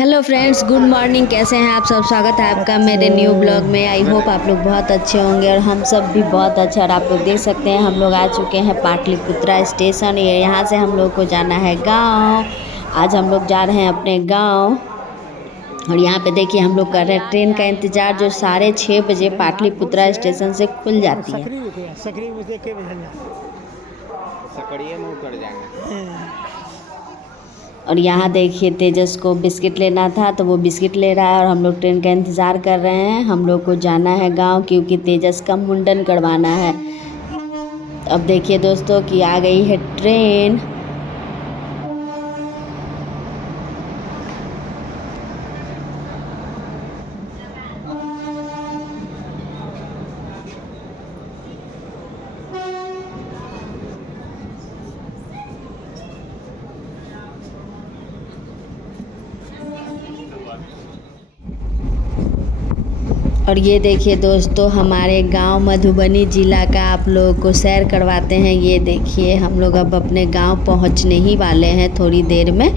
Hello friends, good morning. कैसे हैं आप सब? स्वागत है आपका मेरे न्यू ब्लॉग में। आई होप आप लोग बहुत अच्छे होंगे और हम सब भी बहुत अच्छे। और आप लोग देख सकते हैं हम लोग आ चुके हैं पाटलिपुत्रा स्टेशन। ये यहाँ से हम लोग को जाना है गांव। आज हम लोग जा रहे हैं अपने गांव। और यहाँ पे देखिए हम लोग कर रहे हैं ट्रेन का इंतज़ार, जो 6:30 बजे पाटलिपुत्रा स्टेशन से खुल जाती है। और यहाँ देखिए तेजस को बिस्किट लेना था तो वो बिस्किट ले रहा है और हम लोग ट्रेन का इंतज़ार कर रहे हैं। हम लोग को जाना है गांव क्योंकि तेजस का मुंडन करवाना है। अब देखिए दोस्तों कि आ गई है ट्रेन। और ये देखिए दोस्तों हमारे गांव मधुबनी ज़िला का आप लोगों को सैर करवाते हैं। ये देखिए हम लोग अब अपने गांव पहुंचने ही वाले हैं थोड़ी देर में।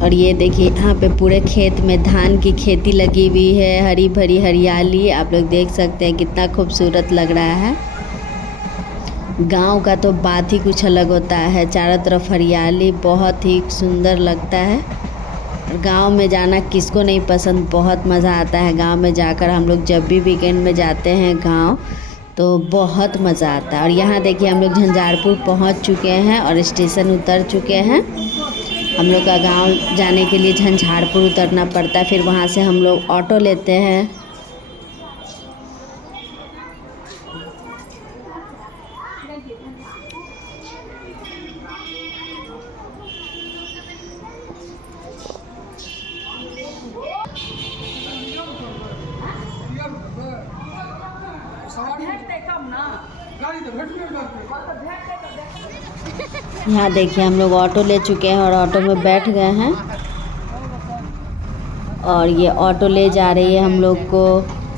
और ये देखिए यहाँ पे पूरे खेत में धान की खेती लगी हुई है, हरी भरी हरियाली आप लोग देख सकते हैं, कितना खूबसूरत लग रहा है। गांव का तो बात ही कुछ अलग होता है, चारों तरफ हरियाली, बहुत ही सुंदर लगता है। गांव में जाना किसको नहीं पसंद, बहुत मज़ा आता है गांव में जाकर। हम लोग जब भी वीकेंड में जाते हैं गांव तो बहुत मज़ा आता है। और यहाँ देखिए हम लोग झंझारपुर पहुंच चुके हैं और स्टेशन उतर चुके हैं। हम लोग का गांव जाने के लिए झंझारपुर उतरना पड़ता है, फिर वहाँ से हम लोग ऑटो लेते हैं। यहाँ देखिए हम लोग ऑटो ले चुके हैं और ऑटो में बैठ गए हैं। और ये ऑटो ले जा रही है हम लोग को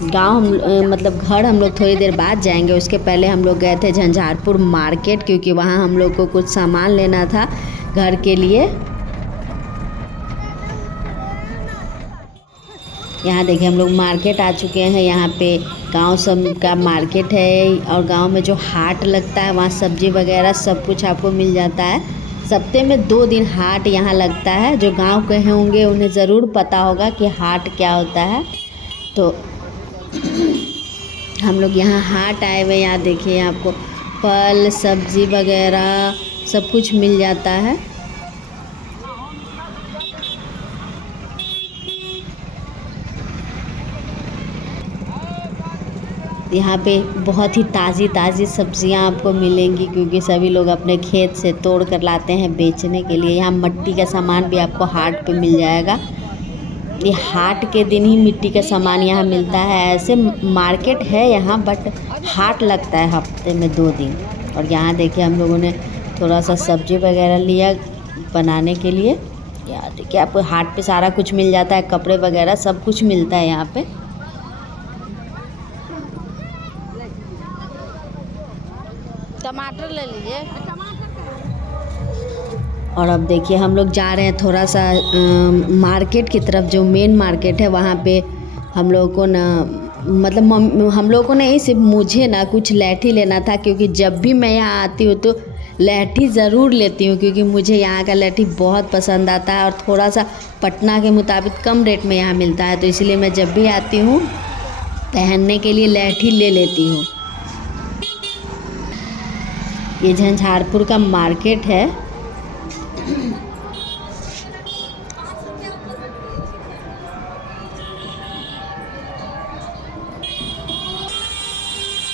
गांव। मतलब घर हम लोग थोड़ी देर बाद जाएंगे। उसके पहले हम लोग गए थे झंझारपुर मार्केट, क्योंकि वहाँ हम लोग को कुछ सामान लेना था घर के लिए। यहाँ देखिए हम लोग मार्केट आ चुके हैं। यहाँ पे गांव सब का मार्केट है और गांव में जो हाट लगता है वहाँ सब्जी वगैरह सब कुछ आपको मिल जाता है। सप्ते में 2 दिन हाट यहाँ लगता है। जो गांव के होंगे उन्हें ज़रूर पता होगा कि हाट क्या होता है। तो हम लोग यहाँ हाट आए हुए। यहाँ देखिए आपको फल सब्जी वगैरह सब कुछ मिल जाता है। यहाँ पे बहुत ही ताज़ी सब्जियाँ आपको मिलेंगी, क्योंकि सभी लोग अपने खेत से तोड़ कर लाते हैं बेचने के लिए। यहाँ मिट्टी का सामान भी आपको हाट पे मिल जाएगा। ये हाट के दिन ही मिट्टी का सामान यहाँ मिलता है। ऐसे मार्केट है यहाँ, बट हाट लगता है हफ्ते में 2 दिन। और यहाँ देखिए हम लोगों ने थोड़ा सा सब्जी वगैरह लिया बनाने के लिए। यहाँ देखिए आपको हाट पे सारा कुछ मिल जाता है, कपड़े वगैरह सब कुछ मिलता है यहाँ पे। टमाटर ले लीजिए। और अब देखिए हम लोग जा रहे हैं थोड़ा सा मार्केट की तरफ, जो मेन मार्केट है वहाँ पे। हम लोगों को ना मतलब हम लोगों को नहीं, सिर्फ मुझे ना कुछ लैठी लेना था, क्योंकि जब भी मैं यहाँ आती हूँ तो लैठी ज़रूर लेती हूँ, क्योंकि मुझे यहाँ का लैठी बहुत पसंद आता है। और थोड़ा सा पटना के मुताबिक कम रेट में यहाँ मिलता है, तो इसलिए मैं जब भी आती हूँ पहनने के लिए लैठी ले लेती हूँ। ये झंझारपुर का मार्केट है।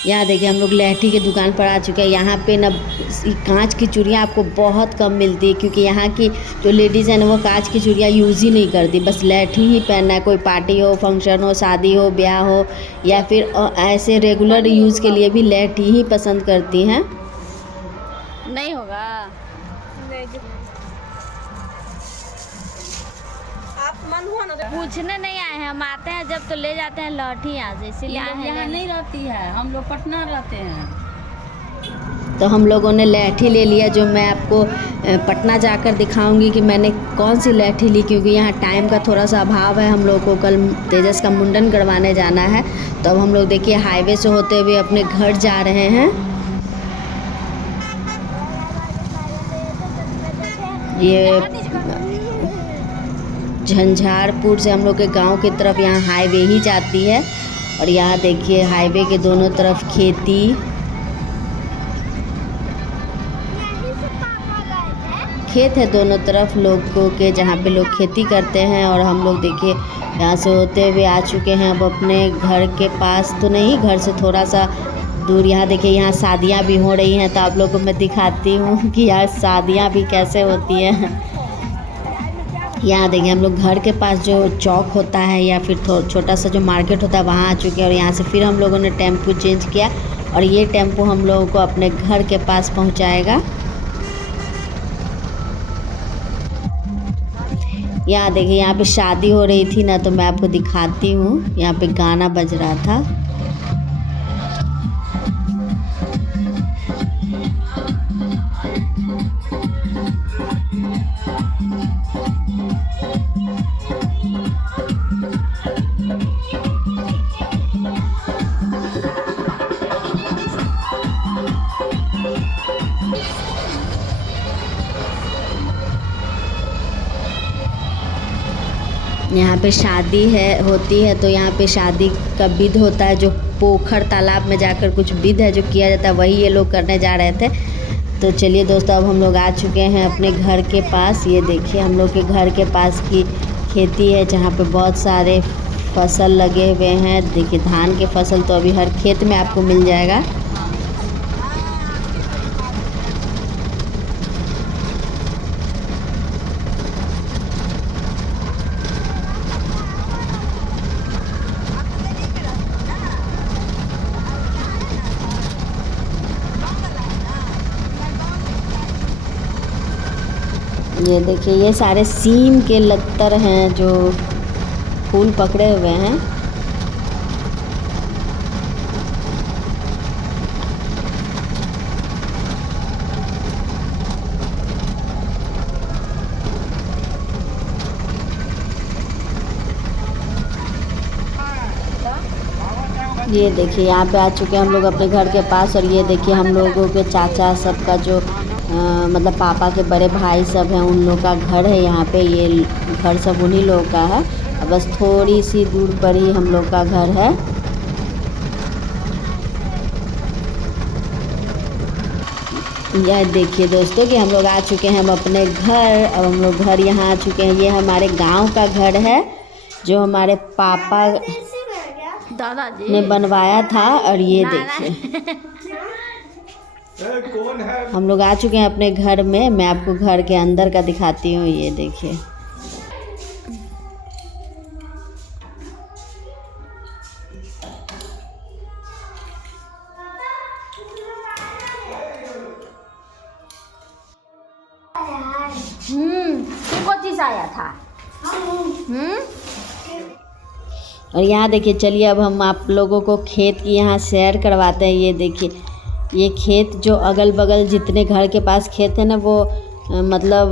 यहाँ देखिए हम लोग लहठी के दुकान पर आ चुके हैं। यहाँ पे ना कांच की चूड़ियाँ आपको बहुत कम मिलती है, क्योंकि यहाँ की जो लेडीज़ हैं ना वो कांच की चूड़ियाँ यूज़ ही नहीं करती, बस लहठी ही पहनना है। कोई पार्टी हो, फंक्शन हो, शादी हो, ब्याह हो, या फिर ऐसे रेगुलर यूज़ के लिए भी लहठी ही पसंद करती हैं। नहीं होगा। पूछने नहीं आए हैं, हम आते हैं जब तो ले जाते हैं लौठी यहाँ से, इसीलिए यहाँ नहीं रहती है, हम लोग पटना रहते हैं। तो हम लोगों ने लहठी ले लिया, जो मैं आपको पटना जाकर दिखाऊंगी कि मैंने कौन सी लहठी ली, क्योंकि यहाँ टाइम का थोड़ा सा अभाव है। हम लोग को कल तेजस का मुंडन करवाने जाना है। तो अब हम लोग देखिए हाईवे से होते हुए अपने घर जा रहे हैं। ये झंझारपुर से हम लोग के गांव की तरफ यहाँ हाईवे ही जाती है। और यहाँ देखिए हाईवे के दोनों तरफ खेती खेत है, दोनों तरफ लोगों के, जहाँ पे लोग खेती करते हैं। और हम लोग देखिए यहाँ से होते हुए आ चुके हैं अब अपने घर के पास, तो नहीं, घर से थोड़ा सा दूर। यहाँ देखिए यहाँ शादियाँ भी हो रही हैं, तो आप लोगों को मैं दिखाती हूँ कि यहाँ शादियाँ भी कैसे होती हैं। यहाँ देखिए हम लोग घर के पास जो चौक होता है या फिर छोटा सा जो मार्केट होता है वहाँ आ चुके हैं। और यहाँ से फिर हम लोगों ने टेम्पो चेंज किया और ये टेम्पो हम लोगों को अपने घर के पास पहुँचाएगा। यहाँ देखिए यहाँ पे शादी हो रही थी ना, तो मैं आपको दिखाती हूँ। यहाँ पे गाना बज रहा था। यहाँ पे शादी होती है, तो यहाँ पे शादी का विध होता है, जो पोखर तालाब में जाकर कुछ विध है जो किया जाता है, वही ये लोग करने जा रहे थे। तो चलिए दोस्तों, अब हम लोग आ चुके हैं अपने घर के पास। ये देखिए हम लोग के घर के पास की खेती है, जहाँ पे बहुत सारे फसल लगे हुए हैं। देखिए धान के फसल तो अभी हर खेत में आपको मिल जाएगा। ये देखिए ये सारे सीम के लत्तर हैं जो फूल पकड़े हुए हैं। ये देखिए यहाँ पे आ चुके हैं हम लोग अपने घर के पास। और ये देखिए हम लोगों के चाचा सबका जो मतलब पापा के बड़े भाई सब हैं, उन लोग का घर है यहाँ पे। ये घर सब उन्हीं लोगों का है, बस थोड़ी सी दूर पर ही हम लोग का घर है। यह देखिए दोस्तों कि हम लोग आ चुके हैं हम अपने घर। अब हम लोग घर यहाँ आ चुके हैं। ये हमारे गांव का घर है जो हमारे पापा दादाजी ने बनवाया था। और ये देखिए हम लोग आ चुके हैं अपने घर में। मैं आपको घर के अंदर का दिखाती हूँ। ये देखिए कौन चीज आया था? और यहाँ देखिए, चलिए अब हम आप लोगों को खेत की यहाँ सैर करवाते हैं। ये देखिए ये खेत जो अगल बगल जितने घर के पास खेत है ना, वो मतलब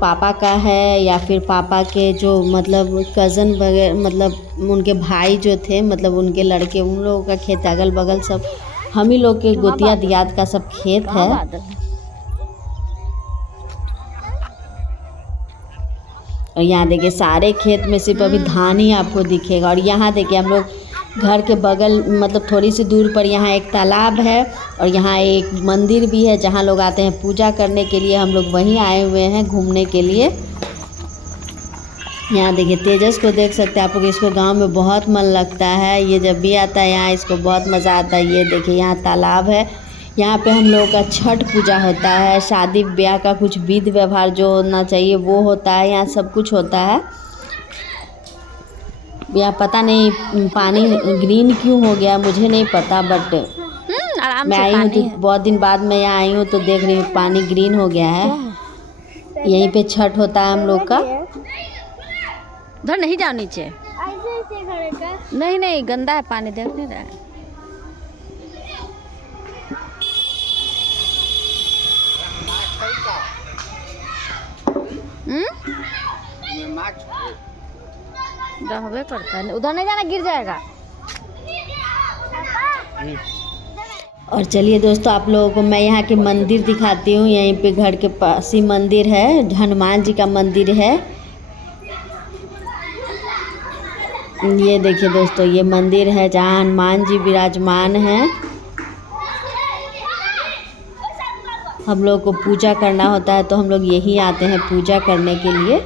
पापा का है या फिर पापा के जो मतलब कज़न वगैरह, मतलब उनके भाई जो थे, मतलब उनके लड़के, उन लोगों का खेत है। अगल बगल सब हम ही लोग के गोतिया दियाद का सब खेत है। और यहाँ देखिए सारे खेत में सिर्फ अभी धान ही आपको दिखेगा। और यहाँ देखिए हम लोग घर के बगल मतलब थोड़ी सी दूर पर यहाँ एक तालाब है और यहाँ एक मंदिर भी है जहाँ लोग आते हैं पूजा करने के लिए। हम लोग वहीं आए हुए हैं घूमने के लिए। यहाँ देखिए तेजस को देख सकते हैं आप लोग। इसको गांव में बहुत मन लगता है, ये जब भी आता है यहाँ इसको बहुत मज़ा आता है। ये देखिए यहाँ तालाब है, यहाँ पे हम लोगों का छठ पूजा होता है। शादी ब्याह का कुछ विधि व्यवहार जो होना चाहिए वो होता है, यहाँ सब कुछ होता है। यहाँ पता नहीं पानी ग्रीन क्यों हो गया मुझे नहीं पता, बट मैं आई हूँ तो बहुत दिन बाद मैं यहाँ आई हूँ तो देख रही हूँ पानी ग्रीन हो गया है। यहीं पे छठ होता है हम लोग का। उधर नहीं जाओ नीचे, नहीं नहीं गंदा है पानी, देख नहीं रहा है। रहबे करता है, उधर नहीं जाना, गिर जाएगा। और चलिए दोस्तों, आप लोगों को मैं यहाँ के मंदिर दिखाती हूँ। यहीं पे घर के पास ही मंदिर है, हनुमान जी का मंदिर है। ये देखिए दोस्तों, ये मंदिर है जहाँ हनुमान जी विराजमान हैं। हम लोग को पूजा करना होता है तो हम लोग यहीं आते हैं पूजा करने के लिए।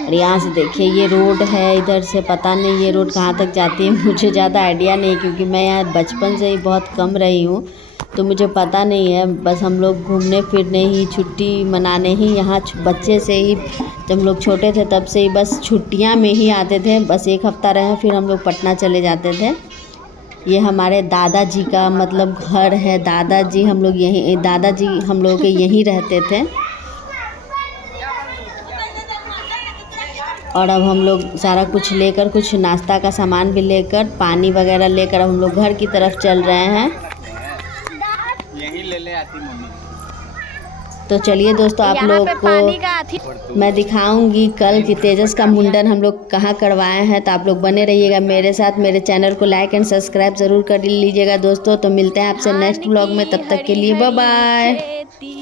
और यहाँ से देखिए ये रोड है, इधर से पता नहीं ये रोड कहाँ तक जाती है, मुझे ज़्यादा आइडिया नहीं, क्योंकि मैं यहाँ बचपन से ही बहुत कम रही हूँ तो मुझे पता नहीं है। बस हम लोग घूमने फिरने ही, छुट्टी मनाने ही यहाँ बच्चे से ही, जब हम लोग छोटे थे तब से ही बस छुट्टियाँ में ही आते थे। बस एक हफ़्ता रहे फिर हम लोग पटना चले जाते थे। ये हमारे दादाजी का मतलब घर है। दादाजी हम लोग के यहीं रहते थे। और अब हम लोग सारा कुछ लेकर, कुछ नाश्ता का सामान भी लेकर, पानी वगैरह लेकर हम लोग घर की तरफ चल रहे हैं। यहीं ले आती मम्मी। तो चलिए दोस्तों, आप लोग को मैं दिखाऊंगी कल कि तेजस का मुंडन हम लोग कहाँ करवाए हैं। तो आप लोग बने रहिएगा मेरे साथ। मेरे चैनल को लाइक एंड सब्सक्राइब ज़रूर कर लीजिएगा दोस्तों। तो मिलते हैं आपसे नेक्स्ट व्लॉग में, तब तक के लिए बाय बाय।